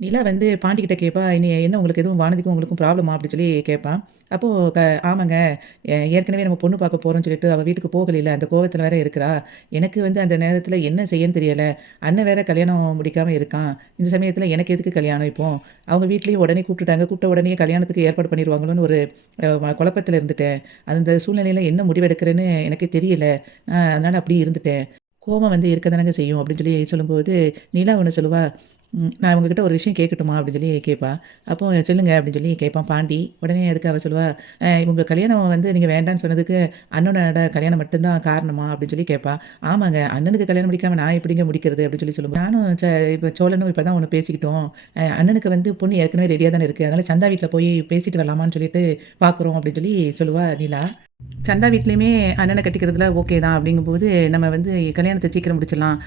நிலா வந்து பாண்டிகிட்ட கேட்பா, என்ன உங்களுக்கு எதுவும் வானதிக்கும் உங்களுக்கும் ப்ராப்ளமா?" அப்படி சொல்லி கேட்பா. அப்போ ஆமாங்க. ஏற்கனவே நம்ம பொண்ணு பார்க்க போறோம்ன்னு சொல்லிட்டு அவ வீட்டுக்கு போகலைல. அந்த கோவத்துல வேற இருக்கிறா. எனக்கு வந்து அந்த நேரத்துல என்ன செய்யன்னு தெரியல. அண்ணன் வேற கல்யாணம் முடிக்காம இருக்கான். இந்த சமயத்துல எனக்கு எதுக்கு கல்யாணம் இப்போ? அவங்க வீட்லயும் உடனே கூப்பிட்டுட்டாங்க. கூப்பிட்ட உடனேயே கல்யாணத்துக்கு ஏற்பாடு பண்ணிருவாங்களோன்னு ஒரு குழப்பத்துல இருந்துட்டேன். அந்த சூழ்நிலையில என்ன முடிவெடுக்கிறேன்னு எனக்கே தெரியல. அதனால அப்படியே இருந்துட்டேன். கோவம் வந்து இருக்க தானங்க செய்யும் அப்படின்னு சொல்லி சொல்லும்போது, நிலா ஒண்ணு சொல்லுவா, "நான் உங்ககிட்ட ஒரு விஷயம் கேட்கட்டுமா?" அப்படின்னு சொல்லி கேட்பா. அப்போ "சொல்லுங்க" அப்படின்னு சொல்லி கேட்பான் பாண்டி. உடனே அதுக்கு அவ சொல்லுவா, உங்க கல்யாணம் வந்து நீங்க வேண்டான்னு சொன்னதுக்கு அண்ணனோட கல்யாணம் மட்டும் தான் காரணமா?" அப்படின்னு சொல்லி கேட்பா. "ஆமாங்க. அண்ணனுக்கு கல்யாணம் முடிக்காம நான் எப்படிங்க முடிக்கிறது?" அப்படின்னு சொல்லி சொல்லும்போது, நானும் இப்ப சோழனும் இப்ப தான் ஒண்ணு பேசிக்கிட்டோம். அண்ணனுக்கு வந்து பொண்ணு ஏற்கனவே ரெடியா தானே இருக்கு. அதனால சந்தா வீட்ல போய் பேசிட்டு வரலாமான்னு சொல்லிட்டு பார்க்குறோம் அப்படின்னு சொல்லி சொல்லுவா நிலா. சந்தா வீட்லயுமே அண்ணன கட்டிக்கிறதுல ஓகே தான் அப்படிங்கும்போது, நம்ம வந்து கல்யாணத்த சீக்கிரம் முடிச்சிடலாம்.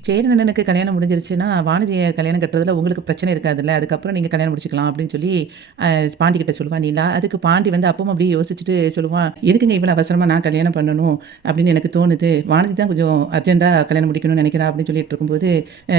சேரன் அண்ணனுக்கு கல்யாணம் முடிஞ்சிருச்சுன்னா, வானதிய கல்யாணம் கட்டுறதுல உங்களுக்கு பிரச்சனை இருக்காதுல்ல. அதுக்கப்புறம் நீங்க கல்யாணம் முடிச்சுக்கலாம் அப்படின்னு சொல்லி அ பாண்டி கிட்ட சொல்லுவா நிலா. அதுக்கு பாண்டி வந்து அப்பவும் அப்படியே யோசிச்சுட்டு சொல்லுவான், "எதுக்குங்க இவ்வளோ அவசரமா நான் கல்யாணம் பண்ணணும் அப்படின்னு எனக்கு தோணுது. வானதி தான் கொஞ்சம் அர்ஜென்ட்டா கல்யாணம் முடிக்கணும்னு நினைக்கிறா" அப்படின்னு சொல்லிட்டு இருக்கும்போது,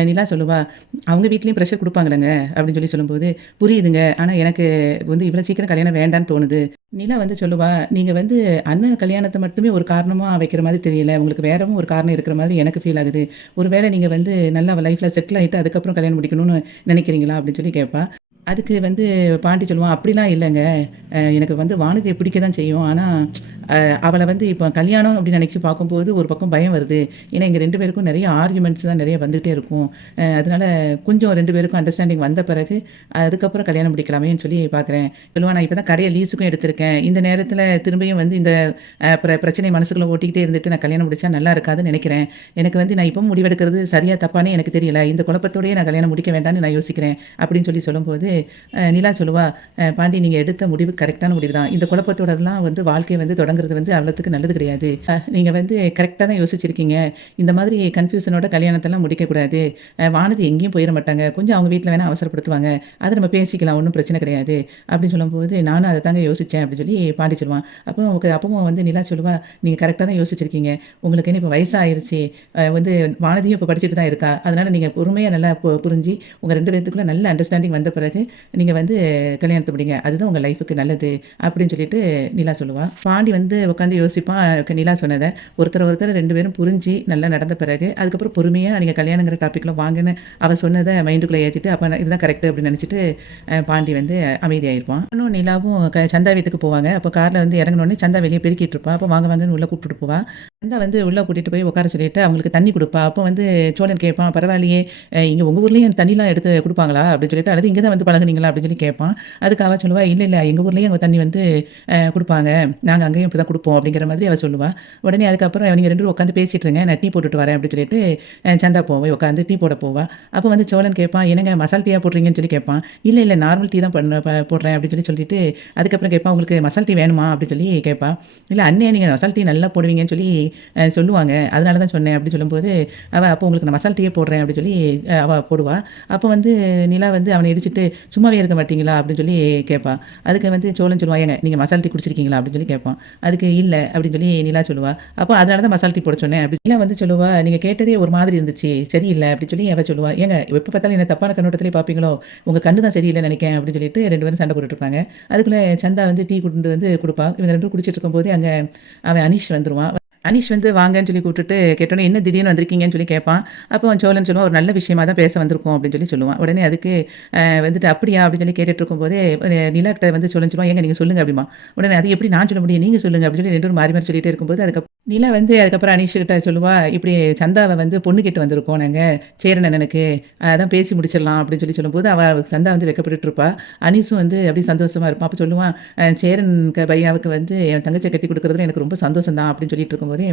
நிலா சொல்லுவா, "அவங்க வீட்லயும் பிரஷர் குடுப்பாங்கல்லங்க" அப்படின்னு சொல்லி சொல்லும்போது, "புரியுதுங்க. ஆனா எனக்கு வந்து இவ்வளோ சீக்கிரம் கல்யாணம் வேண்டான்னு தோணுது." நிலா வந்து சொல்லுவா, "நீங்க வந்து அண்ணன் கல்யாணத்த மட்டுமே ஒரு காரணமா வைக்கிற மாதிரி தெரியல. உங்களுக்கு வேறவும் ஒரு காரணம் இருக்கிற மாதிரி எனக்கு ஃபீல் ஆகுது. ஒருவேளை நீங்க வந்து நல்லா லைஃப்ல செட்டில் ஆயிட்டு அதுக்கப்புறம் கல்யாணம் முடிக்கணும்னு நினைக்கிறீங்களா?" அப்படின்னு சொல்லி கேட்பா. அதுக்கு வந்து பாண்டி சொல்லுவான், "அப்படிலாம் இல்லங்க. எனக்கு வந்து வானதிய பிடிக்க தான் செய்யும். ஆனா, அவள வந்து இப்போ கல்யாணம் அப்படின்னு நினைச்சு பார்க்கும்போது ஒரு பக்கம் பயம் வருது. ஏன்னா எங்க 2 பேருக்கும் நெறைய ஆர்கியூமெண்ட்ஸ் தான் நெறைய வந்துகிட்டே இருக்கும். அதனால கொஞ்சம் 2 பேருக்கும் அண்டர்ஸ்டாண்டிங் வந்த பிறகு, அதுக்கப்புறம் கல்யாணம் முடிக்கலாமேன்னு சொல்லி பார்க்குறேன்." சொல்லுவான், "நான் இப்ப தான் கடைய லீஸுக்கும் எடுத்திருக்கேன். இந்த நேரத்தில திரும்பியும் வந்து இந்த பிரச்சனைய மனசுக்குள்ள ஓட்டிக்கிட்டே இருந்துட்டு நான் கல்யாணம் முடிச்சா நல்லா இருக்காதுன்னு நினைக்கிறேன். எனக்கு வந்து நான் இப்பவும் முடிவெடுக்கிறது சரியா தப்பான்னே எனக்கு தெரியல. இந்த குழப்பத்தோடயே நான் கல்யாணம் முடிக்க வேண்டான்னு நான் யோசிக்கிறேன்." அப்படின்னு சொல்லி சொல்லும்போது, நிலா சொல்லுவா, "பாண்டி நீங்க எடுத்த முடிவு கரெக்ட்டான முடிவு தான். இந்த குழப்பத்தோடலாம் வந்து வாழ்க்கை வந்து தொடங்குறது வந்து அவ்வளத்துக்கு நல்லது கிடையாது. நீங்க வந்து கரெக்ட்டா தான் யோசிச்சிருக்கீங்க. இந்த மாதிரி கன்ஃப்யூஷனோட கல்யாணத்தெல்லாம் முடிக்கக்கூடாது. வானதி எங்கேயும் போயிற மாட்டாங்க. கொஞ்சம் அவங்க வீட்ல வேணா அவசரப்படுத்துவாங்க. அத நம்ம பேசிக்கலாம். ஒண்ணும் பிரச்சனை கிடையாது." அப்படின்னு சொல்லும்போது, "நானும் அத தாங்க யோசிச்சேன்." அப்படின்னு சொல்லி பாண்டி சொல்லுவான். அப்பவும் வந்து நிலா சொல்லுவா, "நீங்க கரெக்ட்டா தான் யோசிச்சிருக்கீங்க. உங்களுக்கு என்ன இப்ப வயசாயிருச்சு. வந்து வானதியும் இப்ப படிச்சுட்டு தான் இருக்கா. அதனால நீங்க பொறுமையா நல்லா புரிஞ்சு உங்க 2 பேத்துக்குள்ள நல்ல அண்டர்ஸ்டாண்டிங் வந்த பிறகு நீங்க வந்து கல்யாணத்த முடிங்க. அதுதான் உங்க லைஃப்‌க்கு நல்லது." அப்படின்னு சொல்லிட்டு நிலா சொல்லுவா. பாண்டி வந்து உட்காந்து யோசிப்பான் நிலா சொன்னத. ஒருத்தர் 2 பேரும் புரிஞ்சு நல்லா நடந்த பிறகு, அதுக்கப்புறம் பொறுமையா நீங்க கல்யாணங்கிற டாபிக்ல வாங்கன்னு அவ சொன்னத மைண்டுக்குள்ள ஏத்திட்டு, அப்ப இதுதான் கரெக்ட் அப்படின்னு நினைச்சுட்டு பாண்டி வந்து அமைதியாயிருப்பான். அவனும் நிலாவும் சந்தா வீட்டுக்கு போவாங்க. அப்போ கார்ல வந்து இறங்குனோனே சந்தா வெளிய பெருக்கிட்டு இருப்பா. அப்போ வாங்க வாங்கன்னு உள்ள கூட்டிட்டு போவா. சந்தா வந்து உள்ள கூட்டிட்டு போய் உட்கார சொல்லிட்டு அவங்களுக்கு தண்ணி குடுப்பா. அப்போ வந்து சோழன் கேட்பான், "பரவாயில்லையே, இங்க உங்க ஊர்லயும் தண்ணிலாம் எடுத்து குடுப்பாங்களா?" அப்படின்னு சொல்லிட்டு, "அல்லது இங்க தான் வந்து பழகுனீங்களா?" அப்படின்னு சொல்லி கேட்பான். அதுக்கு அவ சொல்லுவா, "இல்ல, இல்ல எங்க ஊர்லயும் அங்க தண்ணி வந்து குடுப்பாங்க. நாங்க அங்கேயும் இப்படிதான் குடுப்போம்." அப்படிங்கிற மாதிரி அவ சொல்லுவா. உடனே அதுக்கப்புறம் நீங்க 2 பேரும் உட்காந்து பேசிட்டு இருங்க. நான் டீ போட்டுட்டு வரேன் அப்படின்னு சொல்லிட்டு, சந்தா போய் உட்காந்து டீ போட போவா. அப்போ வந்து சோழன் கேட்பான், "என்னங்க மசால் டீயா போடுறீங்கன்னு?" சொல்லி கேட்பான். "இல்ல, இல்ல நார்மல் டீ தான் போடுறேன்." அப்படின்னு சொல்லிட்டு, அதுக்கப்புறம் கேட்பான், "உங்களுக்கு மசால் டீ வேணுமா?" அப்படின்னு சொல்லி கேட்பா. "இல்ல அண்ணே நீங்க மசால் டீ நல்லா போடுவீங்கன்னு சொல்லி சொல்லுவாங்க. அதனால தான் சொன்னேன்." அப்படின்னு சொல்லும்போது, "அப்போ உங்களுக்கு நான் மசால் டீயே போடுறேன்." அப்படின்னு சொல்லி அவ போடுவா. அப்போ வந்து நிலா வந்து அவன இடிச்சிட்டு, "சும்மாவே இருக்க மாட்டீங்களா?" அப்படின்னு சொல்லி கேட்பா. அதுக்கு வந்து சோழன் சொல்லுவான், "ஏங்க நீங்க மசால் டீ குடிச்சிருக்கீங்களா?" அப்படின்னு சொல்லி கேட்பான். அதுக்கு "இல்ல" அப்படின்னு சொல்லி நிலா சொல்லுவா. அப்போ "அதனால தான் மசால் டீ போட சொன்னேன்." அப்படி நிலா வந்து சொல்லுவா, "நீங்க கேட்டதே ஒரு மாதிரி இருந்துச்சு. சரியில்ல." அப்படின்னு சொல்லி அவ சொல்லுவா. "ஏங்க எப்ப பார்த்தாலும் என்ன தப்பான கண்ணோட்டத்திலே பார்ப்பீங்களோ? உங்க கண்ணு தான் சரியில்லன்னு நெனைக்கிறேன்." அப்படின்னு சொல்லிட்டு 2 பேரும் சண்டை போட்டுட்டு இருப்பாங்க. அதுக்குள்ள சந்தா வந்து டீ கொண்டு வந்து குடுப்பா. இவங்க 2 பேரும் குடிச்சிட்டு இருக்கும்போதே அங்க அவன் அனீஷ் வந்துருவான். அனீஷ் வந்து வாங்கன்னு சொல்லி கூப்பிட்டுட்டு கேட்டோனே, "என்ன திடீர்னு வந்திருக்கீங்கன்னு?" சொல்லி கேட்பான். அப்போ சோழன் சொல்லுவான், "ஒரு நல்ல விஷயமா தான் பேச வந்திருக்கோம்." அப்படின்னு சொல்லி சொல்லுவான். உடனே அதுக்கு வந்துட்டு, "அப்படியா?" அப்படின்னு சொல்லி கேட்டுட்டு இருக்கும்போதே, நிலாக்கிட்ட வந்து சோழன் சொல்லுவான், "ஏங்க நீங்க சொல்லுங்க." அப்படிம்பான். உடனே, "அது எப்படி நான் சொல்ல முடியும்? நீங்க சொல்லுங்க." அப்படின்னு சொல்லி 2 பேரும் மாறி மாறி சொல்லிட்டே இருக்கும்போது, நிலா வந்து அதுக்கப்புறம் அனீஷ் கிட்ட சொல்லுவா, "இப்படி சந்தாவ வந்து பொண்ணு கேட்டு வந்திருக்கோம் நாங்க, சேரன் அண்ணனுக்கு. அதான் பேசி முடிச்சிடலாம்." அப்படின்னு சொல்லி சொல்லும்போது, சந்தா வந்து வெட்கப்பட்டுட்டு இருப்பா. அனீஸும் வந்து அப்படியே சந்தோஷமா இருப்பான். அப்ப சொல்லுவான், சேரன் பையாவுக்கு வந்து என் தங்கச்சிய கட்டி குடுக்குறதுல எனக்கு ரொம்ப சந்தோஷம் தான்." அப்படின்னு சொல்லிட்டு இருக்கும்போதே,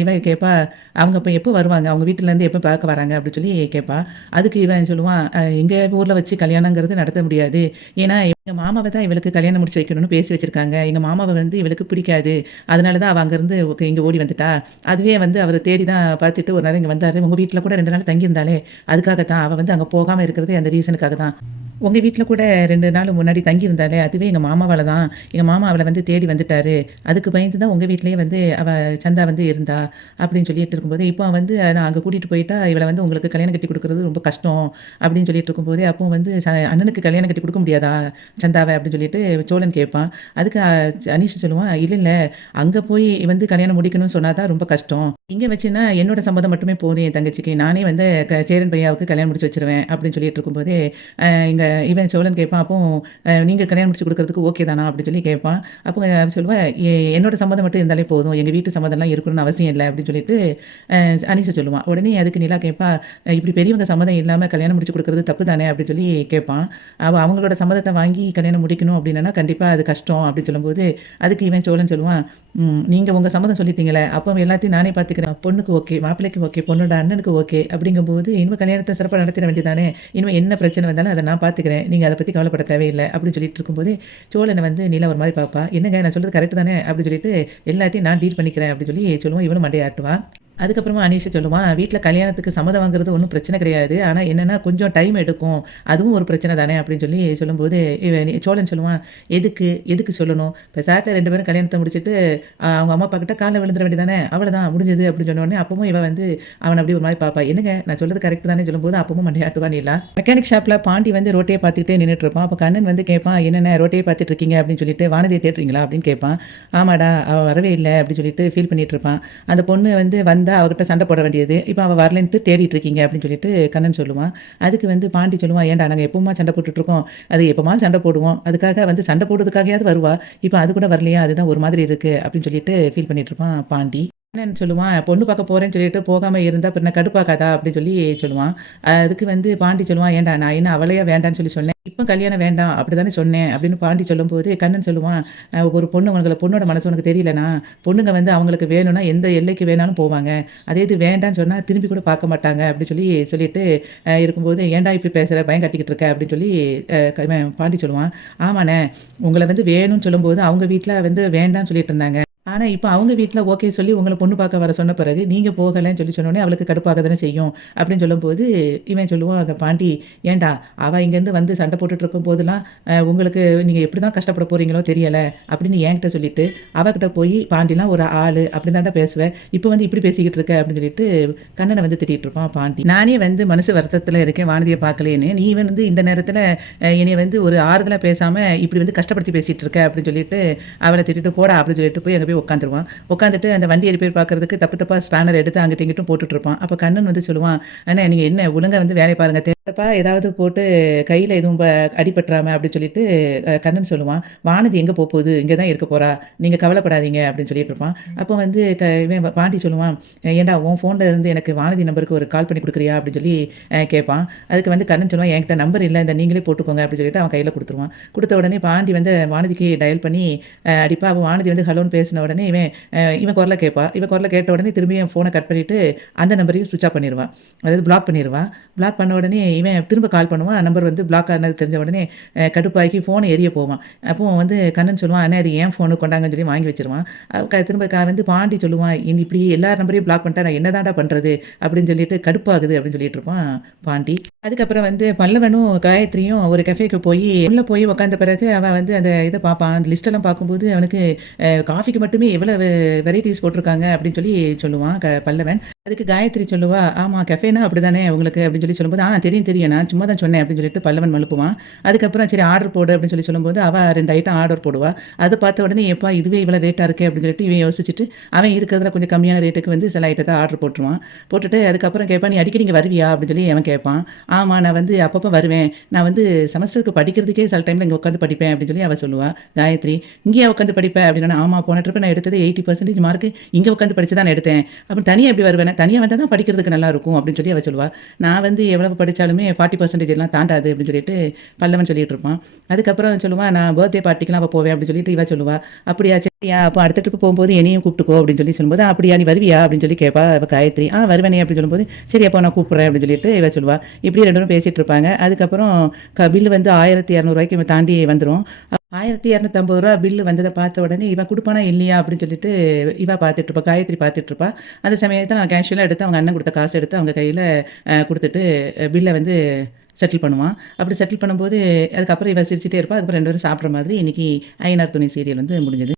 இவன் கேட்பா, "அவங்க அப்ப எப்போ வருவாங்க? அவங்க வீட்லருந்து எப்போ பார்க்க வராங்க?" அப்படின்னு சொல்லி கேட்பா. அதுக்கு இவன் சொல்லுவான், எங்க ஊர்ல வச்சு கல்யாணங்கிறது நடத்த முடியாது. ஏன்னா எங்க மாமாவ தான் இவளுக்கு கல்யாணம் முடிச்சு வைக்கணும்னு பேசி வச்சிருக்காங்க. எங்க மாமாவ வந்து இவளுக்கு பிடிக்காது. அதனால தான் அவ அங்கருந்து இங்க ஓடி வந்துட்டா. அதுவே வந்து அவர தேடி தான் பார்த்துட்டு ஒரு நேரம் இங்க வந்தாரு. உங்க வீட்ல கூட 2 நாள் தங்கியிருந்தாளே, அதுக்காக தான். அவ வந்து அங்க போகாம இருக்கிறதே அந்த ரீசனுக்காக தான்." உங்க வீட்ல கூட 2 நாள் முன்னாடி தங்கியிருந்தாளே, அதுவே எங்க மாமாவால தான். எங்க மாமா அவள வந்து தேடி வந்துட்டாரு. அதுக்கு பயந்து தான் உங்க வீட்லயே வந்து அவ சந்தா வந்து இருந்தா. அப்படின்னு சொல்லிட்டு இருக்கும்போது, இப்போ வந்து நான் அங்க கூட்டிட்டு போயிட்டா, இவள வந்து உங்களுக்கு கல்யாணம் கட்டி குடுக்குறது ரொம்ப கஷ்டம். அப்படின்னு சொல்லிட்டு இருக்கும்போதே, அப்போ வந்து அண்ணனுக்கு கல்யாணம் கட்டி குடுக்க முடியாதா? சந்தாவ அப்படின்னு சொல்லிட்டு சோழன் கேட்பான். அதுக்கு அனீஷ் சொல்லுவான், "இல்ல, இல்ல. அங்க போய் வந்து கல்யாணம் முடிக்கணும்னு சொன்னா தான் ரொம்ப கஷ்டம். இங்க வச்சுன்னா என்னோட சம்மதம் மட்டுமே போதும் என் தங்கச்சிக்கு. நானே வந்து சேரன் பையாவுக்கு கல்யாணம் முடிச்சு வச்சுருவேன்." அப்படின்னு சொல்லிட்டு இருக்கும்போதே, இங்க இவன் சோழன் கேட்பான், "அப்போ நீங்க கல்யாணம் முடிச்சு குடுக்குறதுக்கு ஓகே தானா?" அப்படின்னு சொல்லி கேட்பான். அப்போ அவ சொல்லுவா, என்னோட சம்மதம் மட்டும் இருந்தாலே போதும். எங்க வீட்டு சம்மதம்லாம் இருக்கணும்னு அவசியம் இல்ல." அப்படின்னு சொல்லிட்டு அ அனீஸா சொல்லுவான். உடனே அதுக்கு நிலா கேட்பா, "இப்படி பெரியவங்க சம்மதம் இல்லாம கல்யாணம் முடிச்சு குடுக்குறது தப்பு தானே?" அப்படின்னு சொல்லி கேட்பான். அவங்களோட சம்மதத்த வாங்கி கல்யாணம் முடிக்கணும் அப்படின்னா, கண்டிப்பா அது கஷ்டம் அப்படின்னு சொல்லும்போது, அதுக்கு இவன் சோழன் சொல்லுவான், நீங்க உங்க சம்மதம் சொல்லிட்டீங்களே, அப்ப எல்லாத்தையும் நானே பார்த்துக்கிறேன். பொண்ணுக்கு ஓகே, மாப்பிள்ளைக்கு ஓகே, பொண்ணோட அண்ணனுக்கு ஓகே அப்படிங்கும்போது, இனிமே கல்யாணத்த சிறப்பா நடத்திட வேண்டியதானே! இனிமே என்ன பிரச்சனை வந்தாலும் அத நான் பார்த்துக்கிறேன். நீங்க அத பத்தி கவலைப்பட தேவையில்ல." அப்படின்னு சொல்லிட்டு இருக்கும்போதே, சோழன வந்து நிலா ஒரு மாரி பார்ப்பா. "என்னங்க நான் சொல்றது கரெக்ட் தானே?" அப்படின்னு சொல்லிட்டு, "எல்லாத்தையும் நான் டீல் பண்ணிக்கிறேன்." அப்படின்னு சொல்லி சொல்லுவோம். இவளும் மண்டைய ஆட்டுவா. அதுக்கப்புறமா அனீஷா சொல்லுவான், "வீட்ல கல்யாணத்துக்கு சம்மதம் வாங்குறது ஒண்ணும் பிரச்சனை கிடையாது. ஆனா என்னன்னா, கொஞ்சம் டைம் எடுக்கும். அதுவும் ஒரு பிரச்சனை தானே." அப்படின்னு சொல்லி சொல்லும்போது, சோழன் சொல்லுவான், "எதுக்கு? எதுக்கு சொல்லணும்? பெசாட்ட 2 பேரும் கல்யாணத்த முடிச்சுட்டு, அவங்க அம்மா, அப்பா கிட்ட கால்ல விழுந்துற வேண்டியது தானே! அவ்வளதான் முடிஞ்சது." அப்படின்னு சொன்ன உடனே, அப்பவும் இவ வந்து அவன அப்படியே ஒரு மாரி பார்ப்பா. "என்னங்க நான் சொல்றது கரெக்ட் தானே?" சொல்லும்போது, அப்பவும் மண்டையாட்டுவா நிலா. மெக்கானிக் ஷாப்ல பாண்டி வந்து ரோட்டையே பார்த்துக்கிட்டே நின்னுட்டு இருப்பான். அப்ப கண்ணன் வந்து கேட்பான், "என்னண்ணே ரோட்டையே பார்த்துட்டு இருக்கீங்க?" அப்படின்னு சொல்லிட்டு, "வானதிய தேடுறீங்களா?" அப்படின்னு கேட்பான். "ஆமாடா, அவ வரவே இல்ல." அப்படின்னு சொல்லிட்டு ஃபீல் பண்ணிட்டு இருப்பான். அந்த பொண்ணு வந்து வந்தா அவகிட்ட சண்டை போட வேண்டியது. இப்ப அவ வரலன்ட்டு தேடிட்டு இருக்கீங்க அப்படின்னு சொல்லிட்டு கண்ணன் சொல்லுவான். அதுக்கு வந்து பாண்டி சொல்லுவான், "ஏன்டா நாங்க எப்பவுமா சண்டை போட்டுட்டு இருக்கோம். அது எப்பமாவது சண்டை போடுவோம். அதுக்காக வந்து சண்டை போடுறதுக்காகயாவது வருவா. இப்ப அது கூட வரலையா? அதுதான் ஒரு மாதிரி இருக்கு." அப்படின்னு சொல்லிட்டு ஃபீல் பண்ணிட்டு இருப்பான் பாண்டி. கண்ணன் சொல்லுவான், "பொண்ணு பார்க்க போறேன்னு சொல்லிட்டு போகாம இருந்தா பின்ன கடுப்பாகாதா?" அப்படின்னு சொல்லி சொல்லுவான். அதுக்கு வந்து பாண்டி சொல்லுவான், "ஏன்டா நான் என்ன அவளையா வேண்டான்னு சொல்லி சொன்னேன். இப்ப கல்யாணம் வேண்டாம் அப்படிதானே சொன்னேன்." அப்படின்னு பாண்டி சொல்லும்போது கண்ணன் சொல்லுவான், ஒரு பொண்ணோட மனசு உனக்கு தெரியலனா? பொண்ணுங்க வந்து அவங்களுக்கு வேணும்னா எந்த எல்லைக்கு வேணாலும் போவாங்க. அதே இது வேண்டான்னு சொன்னா திரும்பி கூட பார்க்க மாட்டாங்க." அப்படி சொல்லி சொல்லிட்டு இருக்கும்போது, "ஏன்டா இப்படி பேசுற? பயம் காட்டிக்கிட்டு இருக்க?" அப்படின்னு சொல்லி இவன் பாண்டி சொல்லுவான். "ஆமாண்ணே, உங்கள வந்து வேணும்னு சொல்லும்போது அவங்க வீட்ல வந்து வேண்டான்னு சொல்லிட்டு இருந்தாங்க. ஆனா, இப்ப அவங்க வீட்ல ஓகே சொல்லி உங்கள பொண்ணு பார்க்க வர சொன்ன பிறகு, நீங்க போகலன்னு சொல்லி சொன்னோனே, அவளுக்கு கடுப்பாக தானே செய்யும்." அப்படின்னு சொல்லும்போது, இவன் சொல்லுவான், "அத பாண்டி, ஏன்டா அவ இங்கேருந்து வந்து சண்டை போட்டுட்டு இருக்கும்போதெல்லாம், உங்களுக்கு நீங்க எப்படிதான் கஷ்டப்பட போறீங்களோ தெரியல." அப்படின்னு என்கிட்ட சொல்லிட்டு, அவகிட்ட போய் பாண்டிலாம் ஒரு ஆளு, அப்படி தான்டா பேசுவ. இப்ப வந்து இப்படி பேசிக்கிட்டு இருக்க அப்படின்னு சொல்லிட்டு, கண்ணன வந்து திட்டிட்டு இருப்பான் பாண்டி. நானே வந்து மனசு வருத்தத்துல இருக்கேன், வானதிய பார்க்கலேன்னு. நீ வந்து இந்த நேரத்துல என்னைய வந்து ஒரு ஆறுதலா பேசாம, இப்படி வந்து கஷ்டப்படுத்தி பேசிட்டு இருக்க அப்படின்னு சொல்லிட்டு, அவள திட்டிட்டு, "போடா" அப்படின்னு சொல்லிட்டு போய் அங்க போய் உட்காந்துருவான். உட்காந்துட்டு அந்த வண்டிய ரிப்பேர் பார்க்கறதுக்கு தப்பு தப்பா ஸ்பேனர் எடுத்து அங்கிட்டும் இங்கிட்டும் போட்டுட்டு இருப்பான். அப்ப கண்ணன் வந்து சொல்லுவான், "அண்ணே நீங்க என்ன ஒழுங்கா வந்து வேலைய பாருங்க. தப்பா ஏதாவது போட்டு கையில எதுவும் அடிபட்டுறாம." அப்படின்னு சொல்லிட்டு கண்ணன் சொல்லுவான். "வானதி எங்க போப்போது? இங்க தான் இருக்க போறா. நீங்க கவலைப்படாதீங்க." அப்படின்னு சொல்லிட்டு இருப்பான். அப்போ வந்து இவன் பாண்டி சொல்லுவான், "ஏன்டா உன் ஃபோன்ல இருந்து எனக்கு வானதி நம்பருக்கு ஒரு கால் பண்ணி குடுக்குறியா?" அப்படின்னு சொல்லி கேட்பான். அதுக்கு வந்து கண்ணன் சொல்லுவான், "என்கிட்ட நம்பர் இல்ல. இந்த நீங்களே போட்டுக்கோங்க." அப்படின்னு சொல்லிட்டு அவன் கையில குடுத்துருவான். குடுத்த உடனே பாண்டி வந்து வானதிக்கு டயல் பண்ணி அடிப்பா. அவ வானதி வந்து ஹலோன்னு பேசின உடனே இவன் குரல கேட்பா. இவன் குரல கேட்ட உடனே திரும்பியும் ஃபோன கட் பண்ணிட்டு, அந்த நம்பரையும் ஸ்விட்ச் ஆஃப் பண்ணிருவா. அதாவது பிளாக் பண்ணிருவா. பிளாக் பண்ண உடனே இவன் திரும்ப கால் பண்ணுவான். நம்பர் வந்து பிளாக் ஆனது தெரிஞ்ச உடனே கடுப்பாகி ஃபோன எரிய போவான். அப்போ வந்து கண்ணன் சொல்லுவான், "அண்ணே அது என் ஃபோனு கொண்டாங்கன்னு" சொல்லி வாங்கி வச்சுருவான். திரும்ப வந்து பாண்டி சொல்லுவான், இப்படி எல்லார் நம்பரையும் பிளாக் பண்ணிட்டா நான் என்னதான்டா பண்றது?" அப்படின்னு சொல்லிட்டு கடுப்பாகுது அப்படின்னு சொல்லிட்டு இருப்பான் பாண்டி. அதுக்கப்புறம் வந்து பல்லவனும், காயத்ரியும் ஒரு கஃபேக்கு போயி உள்ள போய் உட்காந்த பிறகு அவன் வந்து அந்த இத பார்ப்பான். அந்த லிஸ்ட்டெல்லாம் பார்க்கும்போது அவனுக்கு காஃபிக்கு மட்டுமே எவ்வளவு வெரைட்டீஸ் போட்டிருக்காங்க அப்படின்னு சொல்லி சொல்லுவான் பல்லவன். அதுக்கு காயத்ரி சொல்லுவா, "ஆமா கஃபேனா அப்படிதானே உங்களுக்கு?" அப்படின்னு சொல்லி சொல்லும்போது, தெரியும் தெரியும். நான் சும்மா தான் சொன்னேன்." அப்படின்னு சொல்லிட்டு பல்லவன் மழுப்புவான். அதுக்கப்புறம் சரி ஆர்டர் போடு அப்படின்னு சொல்லி சொல்லும்போது, அவ 2 ஐட்டம் ஆர்டர் போடுவா. அத பார்த்த உடனே, "எப்பா இதுவே இவ்வளோ ரேட்டா இருக்கே!" அப்படின்னு சொல்லிட்டு இவன் யோசிச்சுட்டு, அவன் இருக்கிறதுல கொஞ்சம் கம்மியான ரேட்டுக்கு வந்து சில ஐட்டத்த ஆர்டர் போட்டுருவான். போட்டுட்டு அதுக்கப்புறம் கேட்பான், "நீ அடிக்கடி இங்க வருவியா?" அப்படின்னு சொல்லி அவன் கேட்பான். "ஆமா நான் வந்து அப்பப்போ வருவேன். நான் வந்து செமஸ்டருக்கு படிக்கிறதுக்கே சில டைம்ல இங்க உட்காந்து படிப்பேன்." அப்படின்னு சொல்லி அவ சொல்லுவா. காயத்ரி, "இங்கேயா உட்காந்து படிப்ப?" அப்படின்னோனே, "ஆமா போன ட்ரிப் நான் எடுத்தது 80% மார்க்கு இங்க உட்காந்து படிச்சு தான் நான் எடுத்தேன். அப்புறம் தனியா எப்படி வருவேன்? தனியா வந்தா தான் படிக்கிறதுக்கு நல்லாருக்கும்." அப்படின்னு சொல்லி அவ சொல்லுவா. "நான் வந்து எவ்வளவு படிச்சாலுமே 40% எல்லாம் தாண்டாது." அப்படின்னு சொல்லிட்டு பல்லவன் சொல்லிட்டு இருப்பான். அதுக்கப்புறம் சொல்லுவான், "நான் பர்த்டே பார்ட்டிக்குலாம் அவ போவேன்." அப்படின்னு சொல்லிட்டு இவ சொல்லுவா. "அப்படியா சரியா, அப்போ அடுத்த ட்ரிப் போம்போது என்னையும் கூப்பிட்டுக்கோ." அப்படின்னு சொல்லி சொல்லும்போது, "அப்படியா நீ வருவியா?" அப்படின்னு சொல்லி கேட்பா அவ காயத்ரி. வருவேனே." அப்படின்னு சொல்லும்போது, "சரி அப்போ நான் கூப்பிடுறேன்." அப்படின்னு சொல்லிட்டு இவ சொல்லுவா. இப்படி 2 பேரும் பேசிட்டு இருப்பாங்க. அதுக்கப்புறம் பில் வந்து ரூ. 1200 தாண்டி வந்துரும். ரூ. 1250 பில்லு வந்தத பார்த்த உடனே, இவன் குடுப்பானா இல்லையா அப்படின்னு சொல்லிட்டு இவ பார்த்துட்டு இருப்பா. காயத்ரி பார்த்துட்டு இருப்பா. அந்த சமயத்துல நான் கேஷுவலா எடுத்து அவங்க அண்ணன் குடுத்த காச எடுத்து அவங்க கையில குடுத்துட்டு பில்ல வந்து செட்டில் பண்ணுவான். அப்படி செட்டில் பண்ணும்போது அதுக்கப்புறம் இவ சிரிச்சுட்டே இருப்பா. அதுக்கப்புறம் 2 பேரும் சாப்பிடுற மாதிரி இன்னைக்கு "ஐயனார் துணை" சீரியல் வந்து முடிஞ்சது.